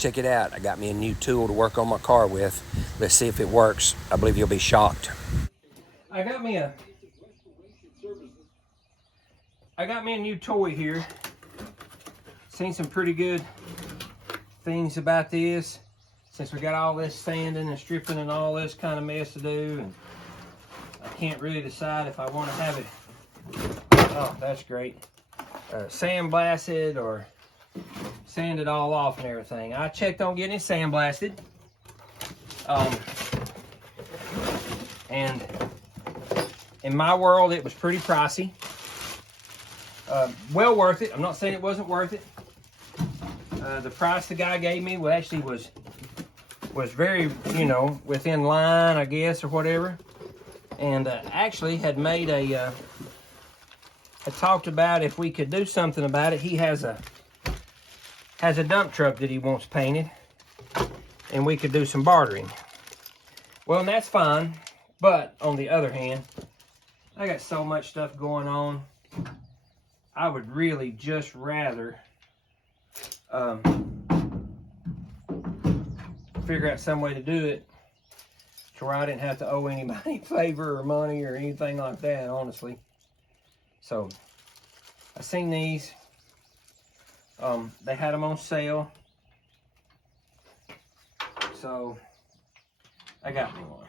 Check it out. I got me a new tool to work on my car with. Let's see if it works. I believe you'll be shocked. I got me a new toy here. Seen some pretty good things about this. Since we got all this sanding and stripping and all this kind of mess to do, and I can't really decide if I want to have it, oh, that's great, sandblasted or sand it all off and everything. I checked on getting it sandblasted, and in my world it was pretty pricey. Well worth it. I'm not saying it wasn't worth it. The price the guy gave me was very, you know, within line, I guess, or whatever. And actually had made had talked about if we could do something about it. He has a dump truck that he wants painted, and we could do some bartering. Well, and that's fine, but on the other hand, I got so much stuff going on. I would really just rather figure out some way to do it to where I didn't have to owe anybody a favor or money or anything like that, honestly. So I seen these. They had them on sale, so I got me one.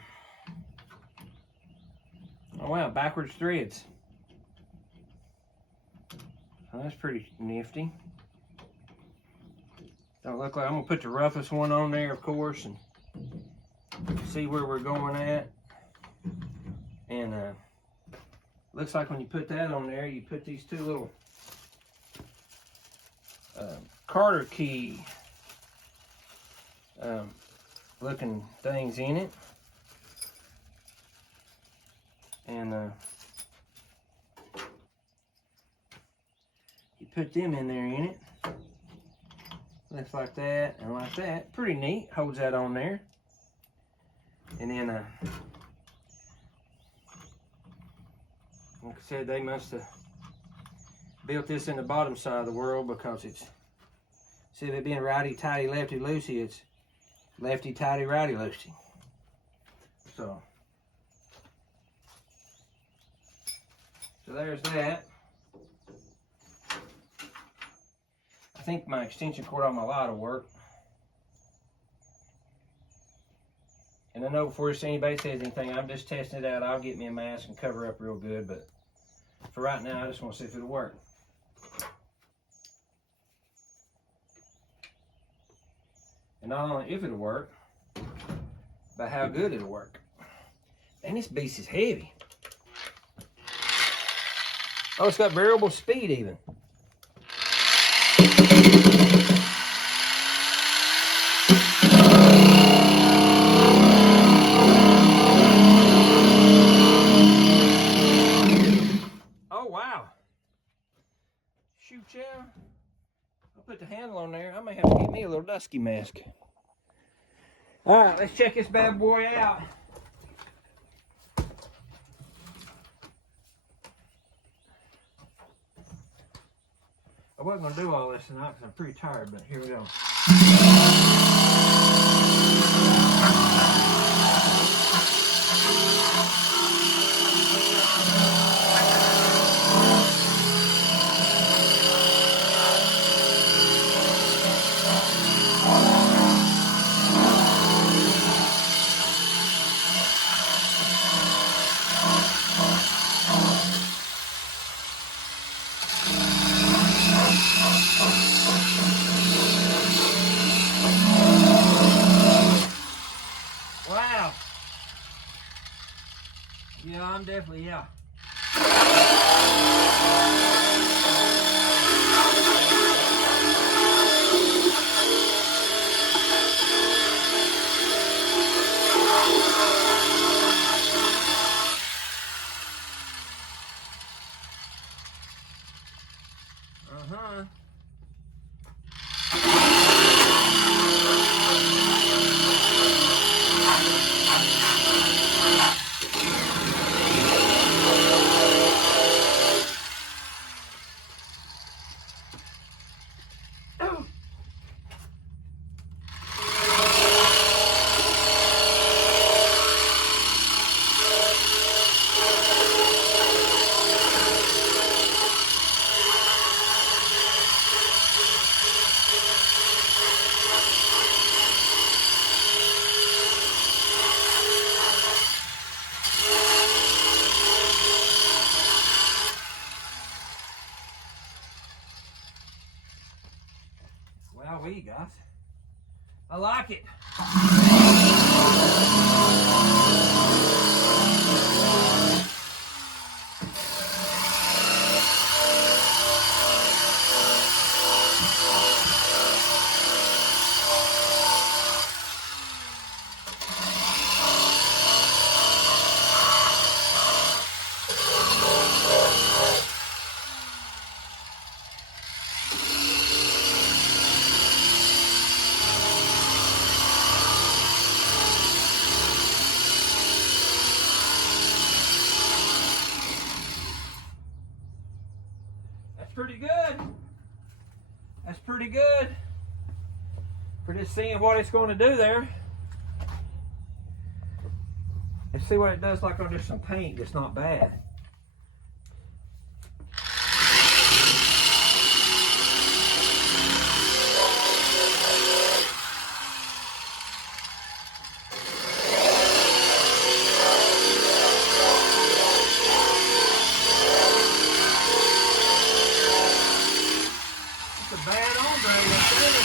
Oh wow, backwards threads. Oh, that's pretty nifty. Don't look like, I'm gonna put the roughest one on there, of course, and see where we're going at. And looks like when you put that on there, you put these two little Carter key looking things in it, and you put them in there in it. Looks like that and like that. Pretty neat. Holds that on there. And then, like I said, they must have built this in the bottom side of the world, because it's, instead of it being righty-tighty, lefty-loosey, it's lefty-tighty, righty-loosey. So there's that. I think my extension cord on my light will work. And I know before anybody says anything, I'm just testing it out. I'll get me a mask and cover up real good, but for right now, I just want to see if it'll work. And not only if it'll work, but how good it'll work. And this beast is heavy. Oh, it's got variable speed even. Oh, wow. Shoot, yeah. I'll put the handle on there. I may have to get me a little dusky mask. All right, let's check this bad boy out. I wasn't going to do all this tonight because I'm pretty tired, but here we go. Wow. Yeah, I'm definitely, yeah. Uh-huh. I like it. That's pretty good. That's pretty good for just seeing what it's going to do there. Let's see what it does like under some paint. It's not bad. It's a bad ombre, I tell you.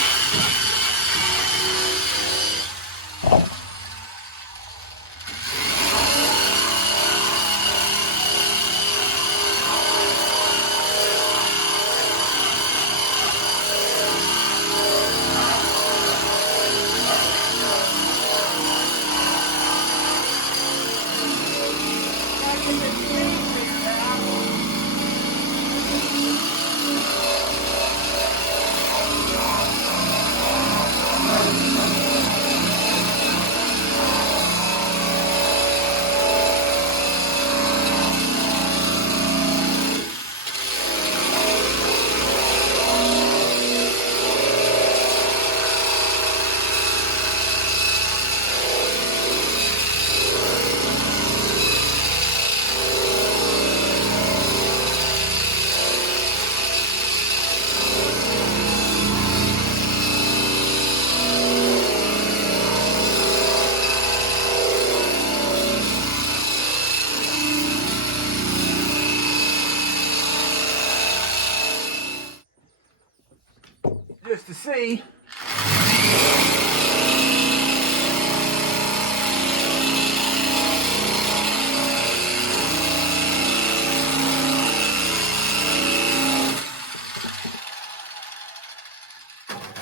Just to see.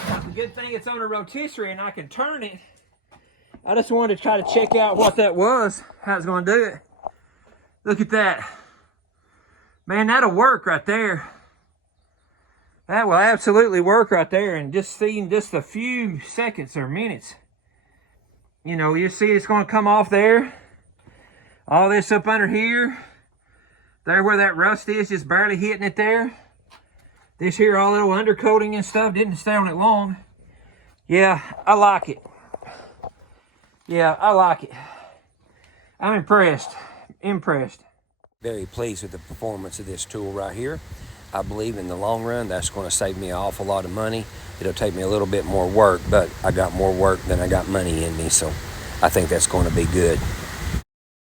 The good thing it's on a rotisserie and I can turn it. I just wanted to try to check out what that was, how it's going to do it. Look at that. Man, that'll work right there. That will absolutely work right there, and just seeing just a few seconds or minutes. You know, you see it's going to come off there. All this up under here. There where that rust is, just barely hitting it there. This here, all little undercoating and stuff, didn't stay on it long. Yeah, I like it. Yeah, I like it. I'm impressed. Impressed. Very pleased with the performance of this tool right here. I believe in the long run, that's going to save me an awful lot of money. It'll take me a little bit more work, but I got more work than I got money in me, so I think that's going to be good.